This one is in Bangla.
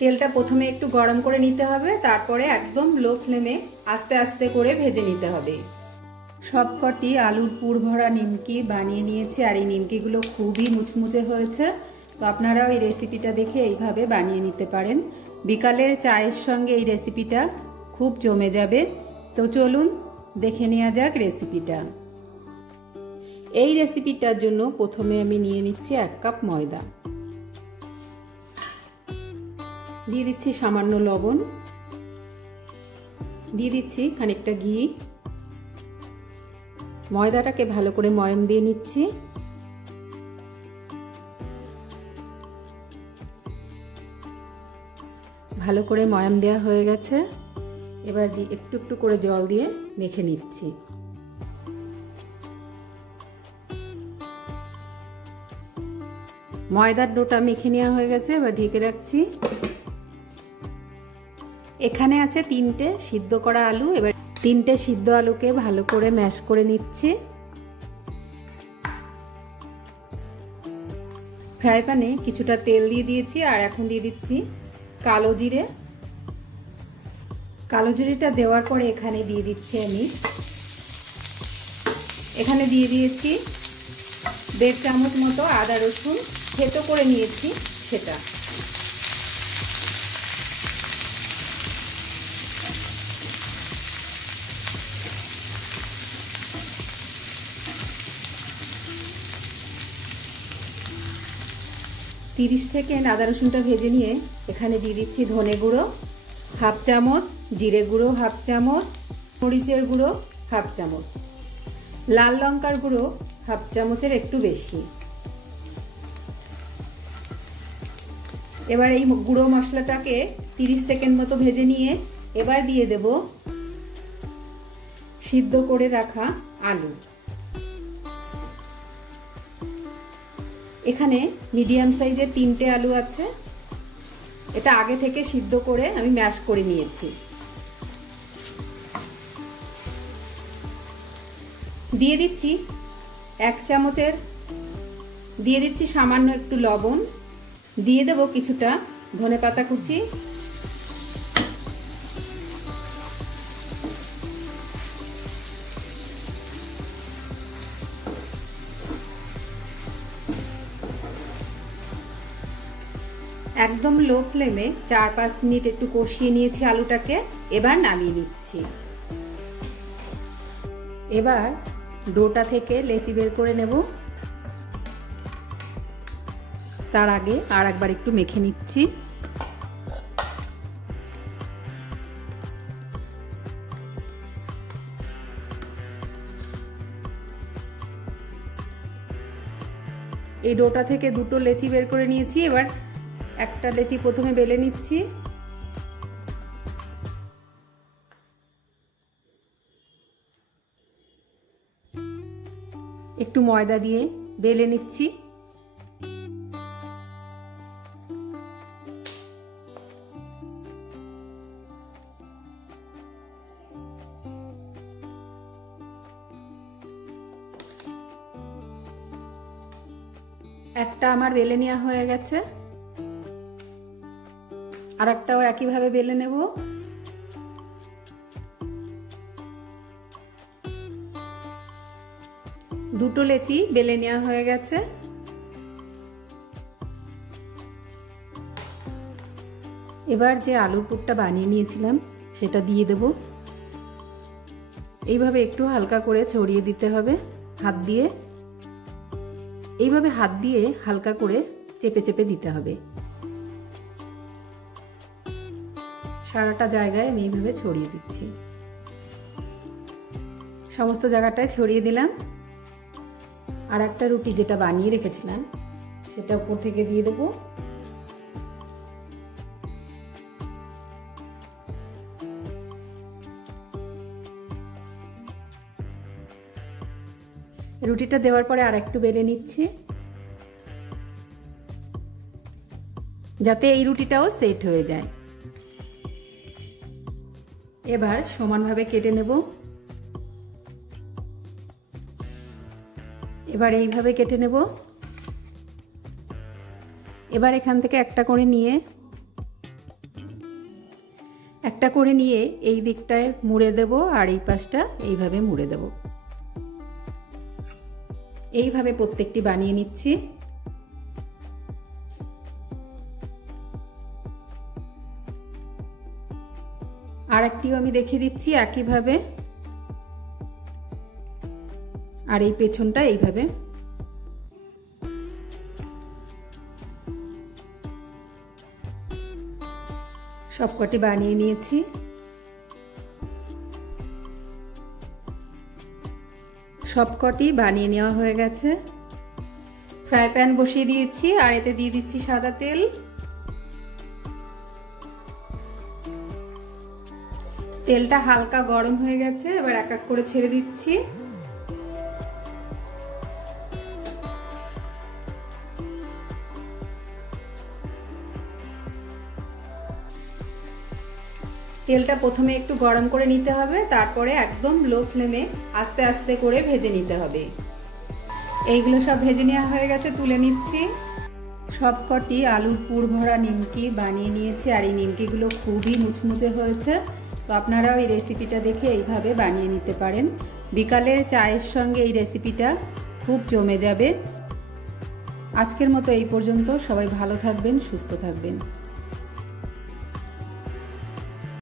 তেলটা প্রথমে একটু গরম করে নিতে হবে, তারপরে একদম লো ফ্লেমে আস্তে আস্তে করে ভেজে নিতে হবে। সবকটি আলুর পুর ভরা নিমকি বানিয়ে নিয়েছি, আর এই নিমকিগুলো খুবই মুচমুচে হয়েছে। তো আপনারাও এই রেসিপিটা দেখে এইভাবে বানিয়ে নিতে পারেন। বিকালের চায়ের সঙ্গে এই রেসিপিটা খুব জমে যাবে। তো চলুন দেখে নেওয়া যাক রেসিপিটা। এই রেসিপিটার জন্য প্রথমে আমি নিয়ে নিচ্ছি 1 কাপ ময়দা, দিয়ে দিচ্ছি সামান্য লবণ, দিয়ে দিচ্ছি খানিকটা ঘি। ময়দাটাকে ভালো করে ময়াম দিয়ে নিচ্ছি। ভালো করে ময়াম দেওয়া হয়ে গেছে। এবার একটু একটু করে জল দিয়ে মেখে নিচ্ছি। ময়দার ডোটা মেখে নেওয়া হয়ে গেছে, এবার ঢেকে রাখছি। এখানে আছে 3টে সিদ্ধ করা আলু। এবার 3টে সিদ্ধ আলুকে ভালো করে ম্যাশ করে নিচ্ছি। ফ্রাই প্যানে কিছুটা তেল দিয়ে দিয়েছি, আর এখন দিয়ে দিচ্ছি কালো জিরে। কালো জিরেটা দেওয়ার পরে এখানে দিয়ে দিচ্ছি এখানে দিয়ে দিয়েছি 1.5 চামচ মতো আদা রসুন থেতো করে নিয়েছি সেটা। তিরিশ সেকেন্ড আদা রসুনটা ভেজে নিয়ে এখানে দিয়ে দিচ্ছি ধনে গুঁড়ো 1/2 চামচ, জিরে গুঁড়ো 1/2 চামচ, মরিচের গুঁড়ো 1/2 চামচ, লাল লঙ্কার গুঁড়ো 1/2 চামচের একটু বেশি। এবার এই গুঁড়ো মশলাটাকে 30 সেকেন্ড মতো ভেজে নিয়ে এবার দিয়ে দেব সিদ্ধ করে রাখা আলু। এখানে মিডিয়াম সাইজের 3টে আলু আছে, এটা আগে থেকে সিদ্ধ করে আমি ম্যাশ করে নিয়েছি। দিয়ে দিচ্ছি 1 চামচের, দিয়ে দিচ্ছি সামান্য একটু লবণ, দিয়ে দেব কিছুটা ধনেপাতা কুচি, একদম লো ফ্লেমে 4-5 মিনিট একটু কষিয়ে নিয়েছি আলুটাকে। এবার নামিয়ে নিচ্ছি। এবার ডোটা থেকে লেচি বের করে নেব। তার আগে আর একবার একটু মেখে নিচ্ছি। এই ডোটা থেকে 2টো লেচি বের করে নিয়েছি। এবার একটা লেচি প্রথমে বেলে নিচ্ছি। একটু ময়দা দিয়ে বেলে নিচ্ছি। একটা আমার বেলে নেওয়া হয়ে গেছে, আর একটাও একইভাবে বেলে নেব। দুটো লেচি বেলে নেওয়া হয়ে গেছে। এবার যে আলুর পুরটা বানিয়ে নিয়েছিলাম সেটা দিয়ে দেব। এইভাবে একটু হালকা করে ছড়িয়ে দিতে হবে হাত দিয়ে। এইভাবে হাত দিয়ে হালকা করে চেপে চেপে দিতে হবে। সারাটা জায়গায় আমি এইভাবে ছড়িয়ে দিচ্ছি। সমস্ত জায়গাটায় ছড়িয়ে দিলাম। আর একটা রুটি যেটা বানিয়ে রেখেছিলাম সেটা উপর থেকে দিয়ে দেব। রুটিটা দেওয়ার পরে আর একটু বেলে নিচ্ছি, যাতে এই রুটিটাও সেট হয়ে যায়। এবার সমানভাবে কেটে নেব। এবার এইভাবে কেটে নেব। এবার এখান থেকে একটা করে নিয়ে একটা করে নিয়ে এই দিকটায় মুড়ে দেব আর এই পাশটা এইভাবে মুড়ে দেব। এইভাবে প্রত্যেকটি বানিয়ে নিচ্ছি। আর একটিও আমি দেখিয়ে দিচ্ছি একইভাবে। আর এই পেছনটা এইভাবে। সবকটি বানিয়ে নিয়েছি। সবকটি বানিয়ে নেওয়া হয়ে গেছে। ফ্রাই প্যান বসিয়ে দিয়েছি আর এতে দিয়ে দিচ্ছি সাদা তেল। তেলটা হালকা গরম হয়ে গেছে, এবার এক এক করে ছেড়ে দিচ্ছি। তেলটা প্রথমে একটু গরম করে নিতে হবে, তারপরে একদম লো ফ্লেমে আস্তে আস্তে করে ভেজে নিতে হবে। এইগুলো সব ভেজে নেওয়া হয়ে গেছে, তুলে নিচ্ছি। সবকটি আলুর পুর ভরা নিমকি বানিয়ে নিয়েছি আর এই নিমকিগুলো খুবই মুচমুচে হয়েছে। তো আপনারাও এই রেসিপিটা দেখে এইভাবে বানিয়ে নিতে পারেন। বিকালের চায়ের সঙ্গে এই রেসিপিটা খুব জমে যাবে। আজকের মতো এই পর্যন্ত। সবাই ভালো থাকবেন, সুস্থ থাকবেন।